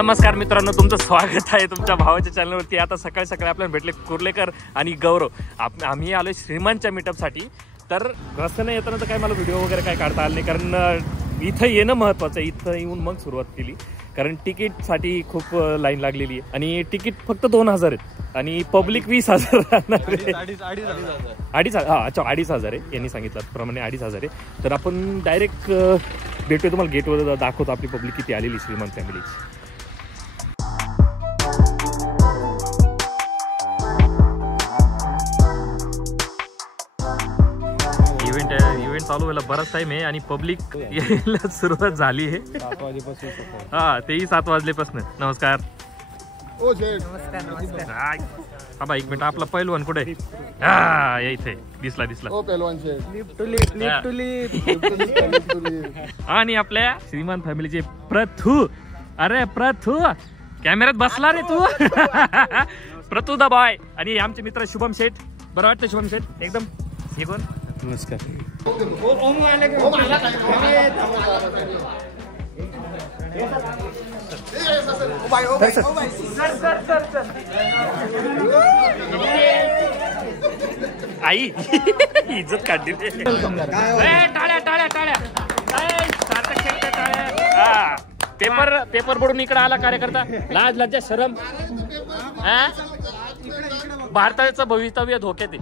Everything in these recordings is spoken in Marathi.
नमस्कार मित्रांनो, तुमचं स्वागत आहे तुमच्या भावाच्या चॅनलवरती। आता सकाळी सकाळी आपल्याला भेटले कुर्लेकर आणि गौरव। आम्ही आलो श्रीमंतच्या मीटअपसाठी। तर रस्त्याने येताना तर काय मला व्हिडिओ वगैरे काय काढता आले नाही, कारण इथं येणं महत्त्वाचं आहे। इथं येऊन मग सुरुवात केली, कारण तिकीटसाठी खूप लाईन लागलेली आहे आणि तिकीट फक्त 2000 आहेत आणि पब्लिक 20,000 राहणार आहे। 2,500 आहे यांनी सांगितल्याप्रमाणे, 2,500 आहे। तर आपण डायरेक्ट भेटूया, तुम्हाला गेटवर दाखवतो आपली पब्लिक किती आलेली श्रीमंत फॅमिलीची। इव्हेंट चालू व्हायला बराच टाइम आहे आणि पब्लिक यायला सुरुवात झाली आहे 7 वाजेपासून। हा, तेही 7 वाजल्यापासून। नमस्कार नमस्कार। हा, एक मिनिट, आपला पैलवान कुठे? हा, इथे दिसला आणि आपल्या श्रीमंत फॅमिलीचे प्रथू। अरे प्रथू, कॅमेऱ्यात बसला रे तू। प्रथू द बॉय। आणि आमचे मित्र शुभम शेठ। बरं वाटतं शुभम शेठ एकदम? हे कोण? नमस्कार। आई इज्जत काढली। टाळ्या टाळ्या टाळ्या, टाळ्या। पेपर बोर्डून इकडे आला कार्यकर्ता। लाज लज्जा शरम, भारताचं भवितव्य धोक्यात आहे।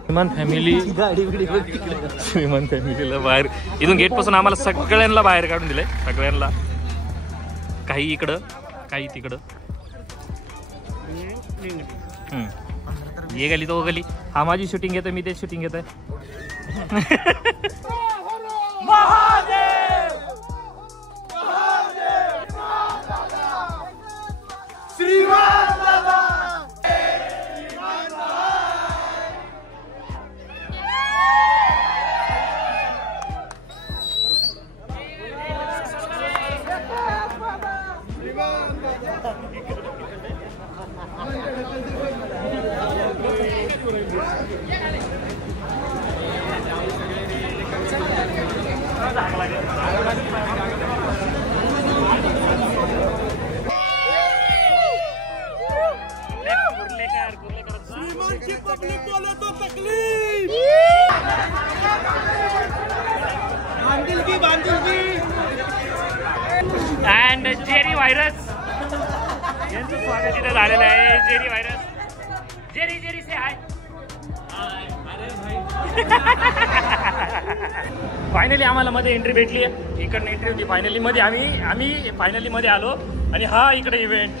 श्रीमंत फॅमिलीला बाहेर, इथून गेट पासून आम्हाला सगळ्यांना बाहेर काढून दिलंय, सगळ्यांना। काही इकडं, काही तिकडं। ये गली तो गली। हा माझी शूटिंग घेतोय, मी तेच शूटिंग घेतोय। अँड जेरी व्हायरस यांचं स्वागत इथे झालेलं आहे। जेरी व्हायरस, जेरी से हाय। फायनली आम्हाला मध्ये एंट्री भेटली आहे। इकडनं एंट्री होती फायनली मध्ये। आम्ही फायनली मध्ये आलो आणि हा इकडे इव्हेंट।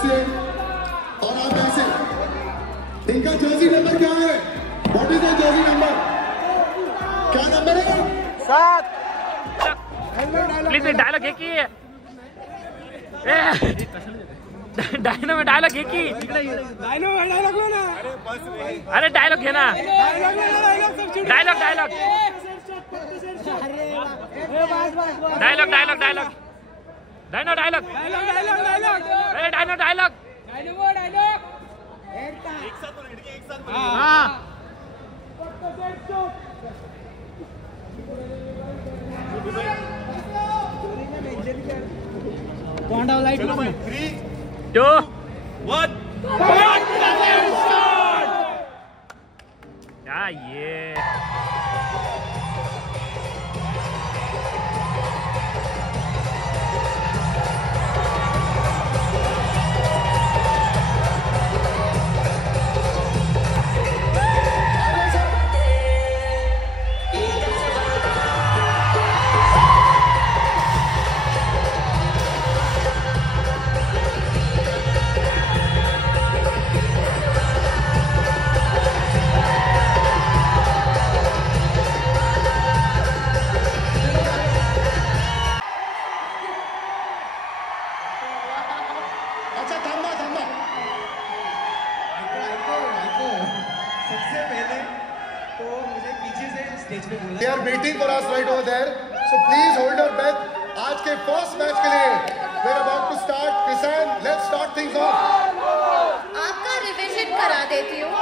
ऐसे और आप ऐसे। इनका जर्सी नंबर क्या है? What is the Jersey number? क्या नंबर है? 7। प्लीज डायलॉग घे की डायनो में डायलॉग घे की डायलॉग लो ना। अरे डायलॉग घे ना dialogue dialogue dialogue dialogue dialogue डायनो डायलॉग अरे डायनो डायलॉग हाँ 3, 2 1 क्या ये अच्छा थांबा थांबा। सबसे पहले तो मुझे पीछे से स्टेज पे बोला They are waiting for us right over there. So please hold your breath. आज के फर्स्ट मैच के लिए we're about to start. Kisan, let's start things off. आपका रिवीजन करा देती हूँ।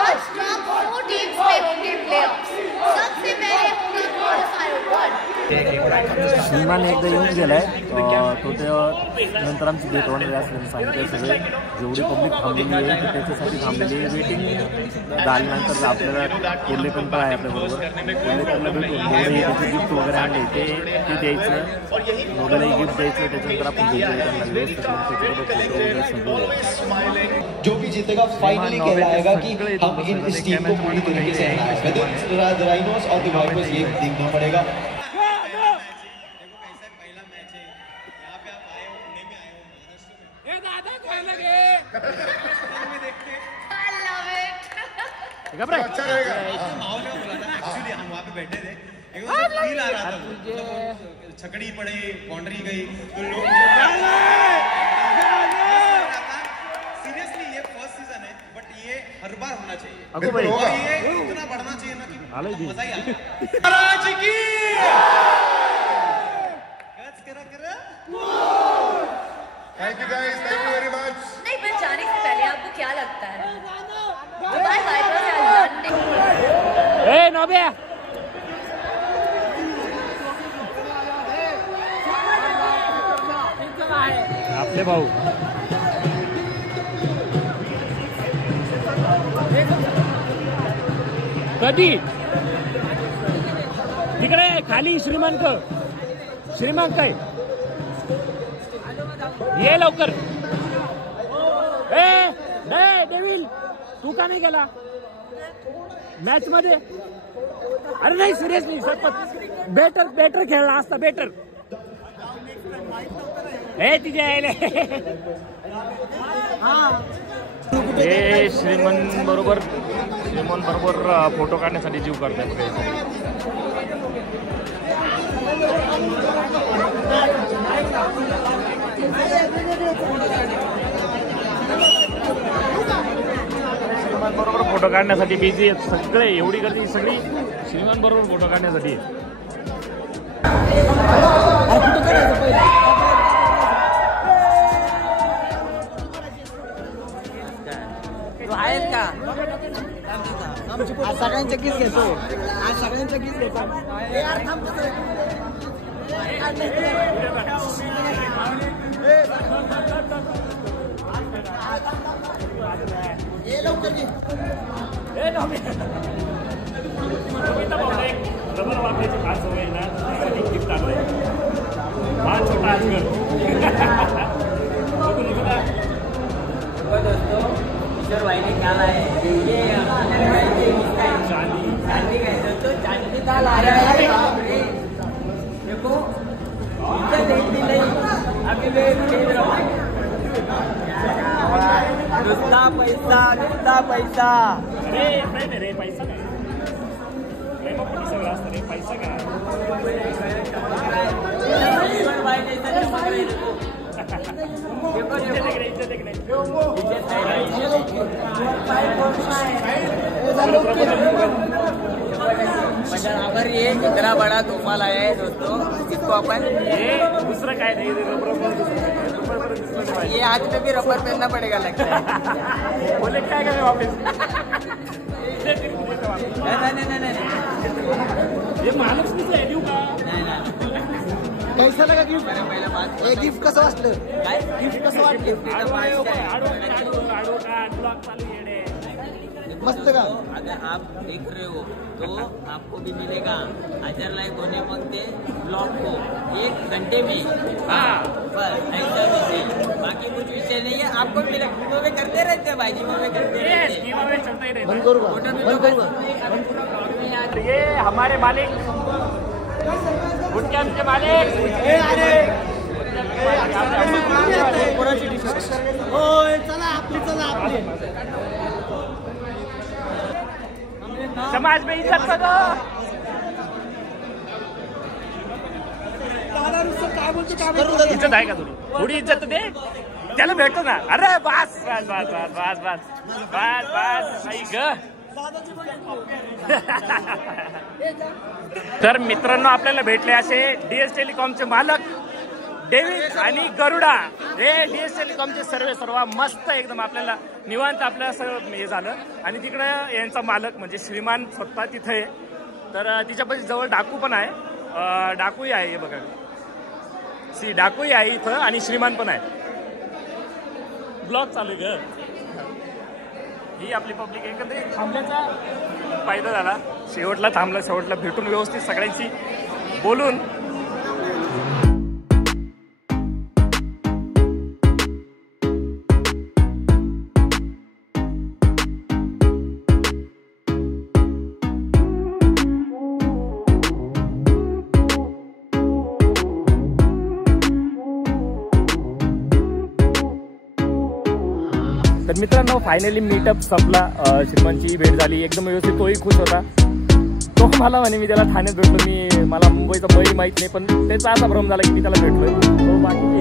आज टॉप 4 टीम्स में होंगे प्लेऑफ्स। सबसे पहले होगा क्वालिफायर 1। श्रीमान एकदा येऊन गेलाय तो नंतर आमची गेट वन असल्याने सांगितलं सगळे जेवढी पब्लिक थांबलेली आहे त्याच्यासाठी थांबलेली आहे वेटिंग झाल्यानंतर आपल्याला कोल्हेकंठ आहे आपल्याबरोबर कोल्हेकंठला भेटून जेवढे त्याचे गिफ्ट वगैरे आणले ते द्यायचं मोबाईलही गिफ्ट द्यायचं त्याच्यानंतर आपण भेटूया त्यांना व्यवस्थित जो भी जीतेगा फाइनली कहलाएगा कि हम इस टीम को पूरी तरीके से द राइनोस और द वाइपर्स ये देखना पड़ेगा। अच्छा रहेगा। एक्चुअली हम वहाँ पे बैठे थे एक फील आ रहा था छकड़ी पड़ी बाउंड्री गई तो लोग सीरियसली ये फर्स्ट सीजन है बट ये हर बार होना चाहिए और ये इतना बढ़ना चाहिए ना कि मजा ही आ जाए। Thank you guys. Thank you very much. नहीं, पर जाने से पहले आपको क्या लगता है? दुबई वाइपर्स या लंदन? ए नोबे आपले भाऊ कधी तिकडे खाली श्रीमंत आहे ये लवकर ए डेविल तू का नाही गेला मॅच मध्ये अरे नाही सिरियसली बेटर खेळला असता बेटर हे तिथे यायले हे श्रीमन बरोबर फोटो काढण्यासाठी जीव करतात श्रीमान बरोबर फोटो काढण्यासाठी बिझी आहेत सगळे एवढी गर्दी सगळी श्रीमान बरोबर फोटो काढण्यासाठी आज सगळ्यांच्या किस घेतो रबर वापरायची खास सवय ना त्यासाठी गिफ्ट आणलंय हा छोटा आजगर किशोर भाई ने क्या लाए ये चांदी का तो चांदी का ला रहा है देखो देख दी नहीं अभी मैं खेल रहा हूँ नुसता पैसा नुसता पैसा. रे पैसा काय प्रेमापोटी सगळं असतं रे. पैसा काय अगर ये इतना बड़ा तोहफा लाया है दोस्तों, इसको अपन दुसरं काय नाही ये हाथ में भी रबर पहनना पड़ेगा लगता है. बोले काय काय वापस नहीं. हे महालक्ष्मीचं आहे देऊ का? कैसा लगा गिफ्ट? पहिला बात हे गिफ्ट कसं वाटलं? काय गिफ्ट कसं वाटलं? मस्त का? अगर आप देख रहे हो तो आपको भी मिलेगा 1000 लाइक होने मांगते ब्लॉग को 1 घंटे में. बस ऐसा विषय, बाकी कुछ विषय नहीं है. आपको मिलेगा. गिव करते रहते हैं भाई जी, गिव करते रहते हैं. बंद करू का? बंद करू का? ये हमारे मालिक गुटक्या के मालिक समाज में इज्जत करो. इज्जत आहे का थोडी इज्जत दे त्याला भेटतो ना. अरे बस बस बस बस बस बस बस आई ग. तर मित्रांनो आपल्याला भेटले असे DS टेलिकॉमचे मालक डेव्हिड आणि गरुडा. हे DS टेलिकॉमचे सर्व मस्त एकदम आपल्याला निवांत आपल्याला सगळं हे झालं. आणि तिकडं यांचा मालक म्हणजे श्रीमान स्वतः तिथे आहे. तर तिच्यापाशी जवळ डाकू पण आहे. डाकूही आहे हे बघा. डाकूही आहे इथं आणि श्रीमान पण आहे. ब्लॉग चालू आहे ग. ही आपली पब्लिक एकंदरीत थांबण्याचा फायदा झाला. शेवटला थांबला, शेवटला भेटून व्यवस्थित सगळ्यांशी बोलून. तर मित्रांनो फायनली मीटअप संपला. श्रीमानची भेट झाली एकदम व्यवस्थित. तोही खुश होता. तो मला म्हणे मी त्याला ठाण्यात भेटलो. मला मुंबईचा बळी माहीत नाही, पण त्याचा असा भ्रम झाला की मी त्याला भेटलोय. तो बाकी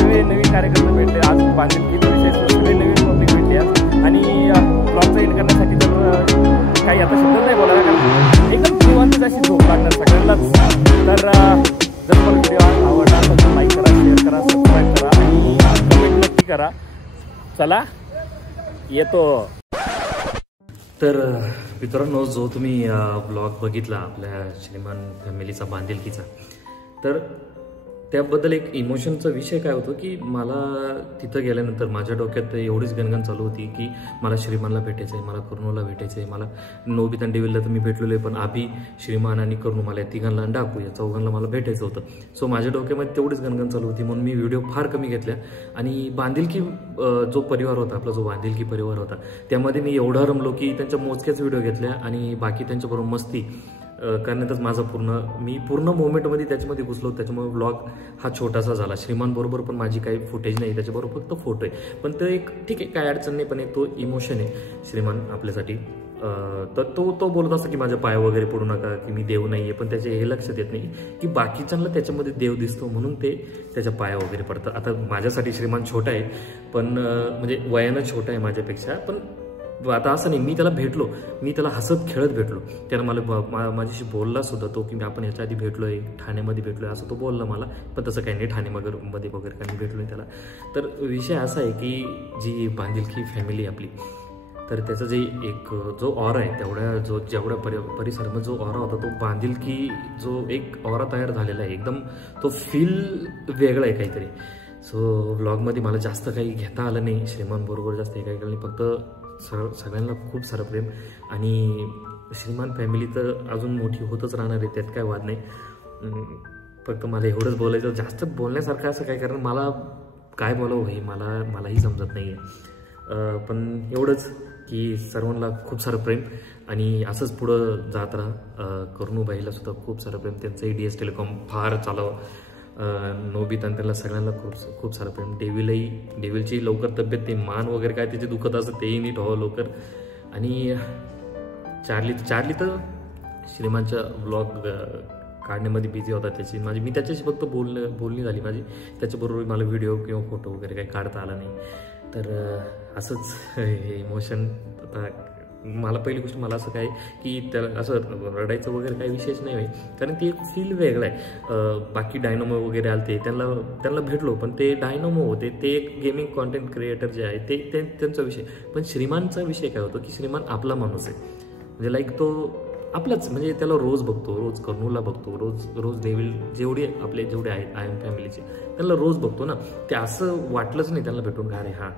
सगळे नवीन कार्यक्रम भेटले आज. बांधिलकीचा विषय सगळे नवीन पब्लिक भेटले आज. आणि ब्लॉगचा एंड करण्यासाठी तर काही आता शब्द नाही बोलायला, कारण एकदम निवांत अशी झोप लागणार सगळ्यांनाच. तर जर मला व्हिडिओ आवडला तर लाईक करा, शेअर करा, सबस्क्राईब करा आणि कमेंट नक्की करा. चला येतो. तर मित्रांनो जो तुम्ही ब्लॉग बघितला आपल्या श्रीमान फॅमिलीचा बांधिलकीचा, तर त्याबद्दल एक इमोशनचा विषय काय होतो की मला तिथं गेल्यानंतर माझ्या डोक्यात एवढीच गणगण चालू होती की मला श्रीमानला भेटायचं आहे, मला करुणूला भेटायचं आहे. मला नोबिता आणि डेव्हिडला तर मी भेटलेलो आहे, पण आभी, श्रीमान आणि करुणू मला या तिघांना आणि डाकू या चौघांना मला भेटायचं होतं. सो माझ्या डोक्यामध्ये तेवढीच गणगण चालू होती, म्हणून मी व्हिडिओ फार कमी घेतल्या. आणि बांधिलकी जो परिवार होता आपला, जो बांधिलकी परिवार होता, त्यामध्ये मी एवढा रमलो की त्यांच्या मोजक्याच व्हिडिओ घेतल्या आणि बाकी त्यांच्याबरोबर मस्ती करण्यातच माझा मी पूर्ण मोमेंटमध्ये त्याच्यामध्ये घुसलो. त्याच्यामुळे व्लॉग हा छोटासा झाला. श्रीमान बरोबर पण माझी काही फुटेज नाही, त्याच्याबरोबर फक्त फोटो आहे. पण तो एक ठीक आहे, काय अडचण नाही, पण एक तो इमोशन आहे श्रीमान आपल्यासाठी. तर तो बोलत असतो की माझ्या पाय वगैरे पडू नका, की मी देव नाही आहे, पण त्याचे हे लक्षात येत नाही की बाकीच्यांना त्याच्यामध्ये देव दिसतो म्हणून ते त्याच्या पाया वगैरे पडतात. आता माझ्यासाठी श्रीमान छोटा आहे, पण म्हणजे वयानं छोटा आहे माझ्यापेक्षा. पण आता असं नाही, मी त्याला भेटलो, मी त्याला हसत खेळत भेटलो. त्यानं मला माझ्याशी बोलला सुद्धा तो की आपण ह्याच्या आधी भेटलोय, ठाण्यामध्ये भेटलोय असं तो बोलला मला. पण तसं काही नाही, ठाण्यामध्ये वगैरे काही भेटलोय त्याला. तर विषय असा आहे की जी बांधिलकी फॅमिली आपली, तर त्याचं जे एक जो ऑरा आहे जेवढ्या परिसरामध्ये जो ऑरा होता, तो बांधिलकी जो एक ऑरा तयार झालेला आहे एकदम, तो फील वेगळा आहे काहीतरी. सो व्लॉगमध्ये मला जास्त काही घेता आलं नाही श्रीमान जास्त हे काही नाही, फक्त सगळ्यांना खूप सारं प्रेम. आणि श्रीमान फॅमिली तर अजून मोठी होतच राहणार आहे, त्यात काय वाद नाही. फक्त मला एवढंच बोलायचं, जास्त बोलण्यासारखं असं काय, कारण मला काय बोलावं हे मलाही समजत नाही आहे. पण एवढंच की सर्वांना खूप सारं प्रेम आणि असंच पुढं जात राहा. करुणूबाईला सुद्धा खूप सारं प्रेम. त्यांचंही DS टेलिकॉम फार चालावं. नोबिता आणि त्यांना सगळ्यांना खूप सारं प्रेम. डेव्हिलची लवकर तब्येत, ते मान वगैरे काय त्याचे दुखत असतं तेही नीट व्हावं लवकर. आणि चार्ली तर श्रीमानच्या ब्लॉग काढण्यामध्ये बिझी होता त्याची. मी त्याच्याशी फक्त बोलणी झाली माझी, त्याच्याबरोबर मला व्हिडिओ किंवा फोटो वगैरे काही काढता आला नाही. तर असंच हे इमोशन. आता मला पहिली गोष्ट मला असं काय की त्याला असं रडायचं वगैरे काही विशेष नाही आहे, कारण ते एक फील वेगळं आहे. बाकी डायनोमो वगैरे आलते त्यांना भेटलो, पण ते डायनोमो होते, ते एक गेमिंग कॉन्टेंट क्रिएटर जे आहे ते त्यांचा विषय. पण श्रीमानचा विषय काय होतो की श्रीमान आपला माणूस आहे, म्हणजे लाईक तो आपलाच, म्हणजे त्याला रोज बघतो, रोज कर्नूला बघतो, रोज डेव्हिल जेवढे आहेत आय एम फॅमिलीचे त्यांना रोज बघतो ना. ते असं वाटलंच नाही त्यांना भेटून का अरे हां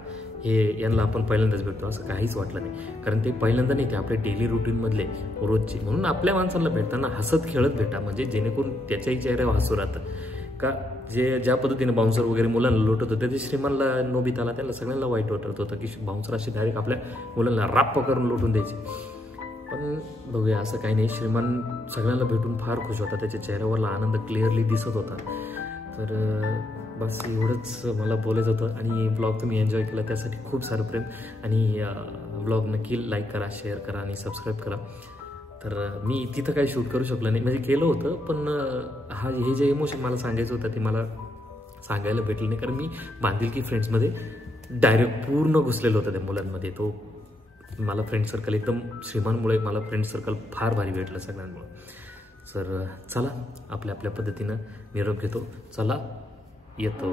हे यांना आपण पहिल्यांदाच भेटतो, असं काहीच वाटलं नाही. कारण ते पहिल्यांदा नाही, ते आपल्या डेली रुटीनमधले रोजचे. म्हणून आपल्या माणसांना भेटताना हसत खेळत भेटा, म्हणजे जेणेकरून त्याच्याही चेहऱ्यावर हसू राहतं. का ज्या पद्धतीने बाउन्सर वगैरे मुलांना लोटत होते, ते श्रीमानला, नोबिताला, त्यांना सगळ्यांना वाईट वाटत होतं की बाउन्सर असे डायरेक्ट आपल्या मुलांना राप करून लोटून द्यायचे. पण बघूया असं काही नाही. श्रीमान सगळ्यांना भेटून फार खुश होता, त्याच्या चेहऱ्यावरला आनंद क्लिअरली दिसत होता. तर बस एवढंच मला बोलायचं होतं. आणि ब्लॉग तुम्ही एन्जॉय केला त्यासाठी खूप सारं प्रेम. आणि ब्लॉग नक्की लाईक करा, शेअर करा आणि सबस्क्राईब करा. तर मी तिथं काही शूट करू शकलो नाही, म्हणजे केलं होतं, पण हे जे इमोशन मला सांगायचं होतं ते मला सांगायला भेटलं नाही, कारण मी बांधिलकी फ्रेंड्समध्ये डायरेक्ट पूर्ण घुसलेलं होतं त्या मुलांमध्ये. तो मला फ्रेंड सर्कल एकदम श्रीमानमुळे मला फ्रेंड सर्कल फार भारी भेटलं सगळ्यांमुळे. तर चला आपल्या पद्धतीनं निरोप घेतो. चला येतो.